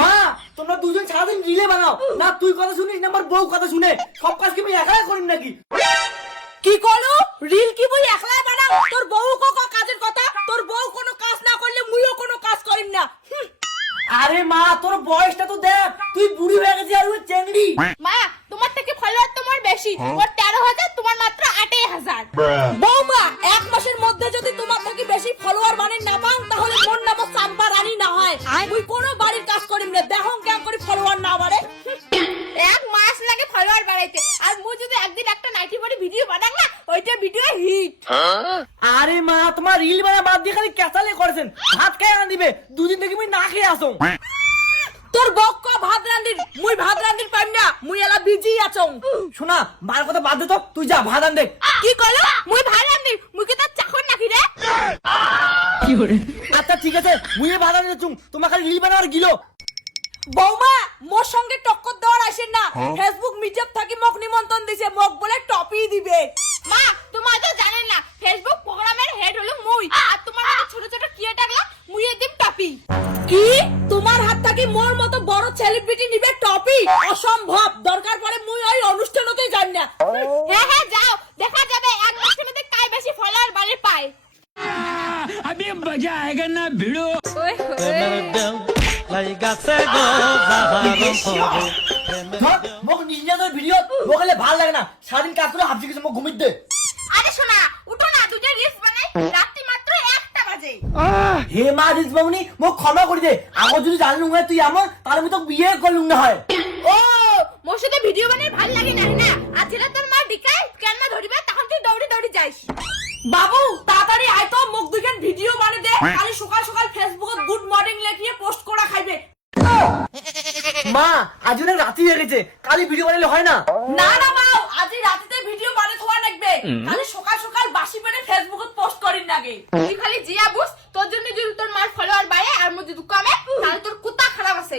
মা তোমরা দুজন সারাদিন রিলে বানাও না, তুই কথা শুনিস না আমার বউ কথা শুনে, সব কাজ কি আমি একাই করিম নাকি? কি করো রিল কি বই একলাই বানাও? তোর বউ কাজের কথা, তোর বউ কোনো কাজ না করলে মুইও কোনো কাজ করিম না। আরে মা তোর বয়সটা তো দেখ, তুই বুড়ি হয়ে গেছিস আর ওই চেংড়ি। মা তোমার থেকে ফলোয়ার তোমার বেশি, ওর 13,000 তোমার মাত্র 8,000। বৌমা এক মাসের মধ্যে যদি তোমার থেকে বেশি ফলোয়ার বানিয়ে না পাও তাহলে মোর নাম চাম্পা রানী না হয়। মুই কোনো বাড়ির কাজ করিম না, দেখো কেন করে ফলোয়ার না বাড়ে। এক মাস লাগে ফলোয়ার বাড়াইতে, আর মুই যদি একদিন একটা নাইটি পরে ভিডিও বানাই না, ওইটা ভিডিও হিট। আরে মা তোমার রিল বানা বাদ দিয়ে খালি ক্যাচালে করেছেন, ভাত খাই আন দিবে, দুদিন থেকে মুই না খেয়ে আসো। তোর বক ভাত রান্দির, মুই ভাত রান্দির পাইম না, মুই এলা বিজি আছং। শোনা মার কথা বাদ দে তো, তুই যা ভাত আন দে। কি কইলো? মুই ভাত রান্দির, মুই কি তোর চাকর নাকি রে? আচ্ছা ঠিক আছে, মুই ভাত আন দিছুম, তোমার খালি রিল বানাবার গিলো। বৌমা মোর সঙ্গে টক্কর দেওয়ার আসেন না, ফেসবুক মিটআপ থাকি মোক নিমন্ত্রণ দিছে, মোক বলে টপি দিবে। মা তোমার তো জানেন না ফেসবুক প্রোগ্রামের হেড হলো মুই, আর তোমার মতো ছোট ছোট ক্রিয়েটাররা মুই দিম টপি। কি তোমার হাত থাকি মোর মতো বড় সেলিব্রিটি নিবে টপি? অসম্ভব, দরকার পড়ে মুই ওই অনুষ্ঠানতেই যাই না। হ্যাঁ হ্যাঁ যাও, দেখা যাবে এক মাসের মধ্যে কাই বেশি ফলোয়ার বাড়ি পায়। अभी मजा आएगा ना भिड़ो। মোক নিজের ভিডিও মোকালে ভাল লাগে না, সারাদিন কাজ করে হাফছি কিছু মোক ঘুমিয়ে দে। আরে শোনা উঠো না, দুটো রিলস বানাই, রাত্রি মাত্র 1টা বাজে। হে মা রিলস বাবুনি মোক ক্ষমা করে দে, আগর যদি জানলুম হয় তুই আমার, তাহলে আমি তো বিয়ে করলুম না হয়। ও মোর সাথে ভিডিও বানাই ভাল লাগে না না, আর যেটা তোর মা ডিকায় ক্যামেরা ধরিবে তখন তুই দৌড়ি দৌড়ি যাইস। বাবু তাড়াতাড়ি আয় তো, মোক দুইখান ভিডিও বানিয়ে দে, কালি সকাল সকাল ফেসবুকে গুড মর্নিং লিখিয়ে পোস্ট করা খাইবে। মা আজ অনেক রাতি হয়ে গেছে, কালি ভিডিও বানালে হয় না? না না বাউ, আজ রাতে ভিডিও বানিয়ে থোয়া লাগবে, কালি সকাল সকাল বাসি পেনে ফেসবুকে পোস্ট করিন লাগে। তুই খালি জিয়া বুঝ, তোর জন্য যদি তোর মার ফলোয়ার বাড়ে আর মধ্যে দুঃখ আমে, তাহলে তোর কুত্তা খারাপ আছে।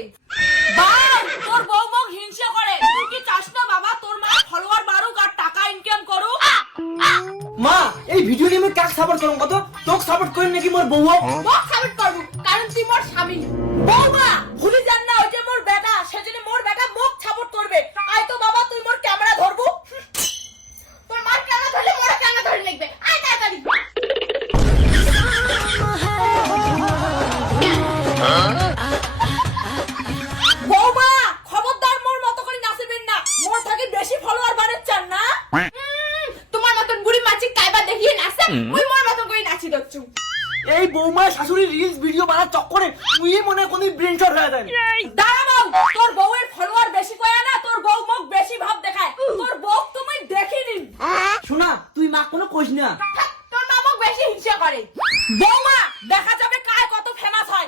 বাউ তোর বউ মোক হিংসা করে, তুই কি চাস না বাবা তোর মার ফলোয়ার বাড়ুক আর টাকা ইনকাম করুক? মা এই ভিডিও নিয়ে আমি কাক সাপোর্ট করুম, কত তোক সাপোর্ট করি নাকি মোর বউ? মোক সাপোর্ট করবো কারণ তুই মোর স্বামী। বৌমা ভুলি যান না ওইটা মোর বেটা, সেজন্য মোর বেটা মোক সাপোর্ট করবে। আয় তো বাবা তুই মোর ক্যামেরা ধরবো, তোর মার ক্যামেরা ধরলে মোর ক্যামেরা ধরে লাগবে। আয় তাড়াতাড়ি। বৌমা খবরদার মোর মতো করে নাচবেন না, মোর থেকে বেশি ফলোয়ার বাড়াচ্ছেন না। তোমার মতন বুড়ি মাছি কাইবা দেখিয়ে নাচে, ওই মোর মতন করে নাচি দচ্ছু। এই বৌমা শাশুড়ি রিলস ভিডিও বানার চক্করে তুই মনে হয় কোন ব্রেন শট হয়ে যায়। দাঁড়াও, তোর বউয়ের ফলোয়ার বেশি কয় না, তোর বউ মুখ বেশি ভাব দেখায়, তোর বউ তুমি দেখিনি। শোনা তুই মা কোনো কইস না, তোর মা মুখ বেশি হিংসা করে। বৌমা দেখা যাবে কায় কত ফেমাস হয়।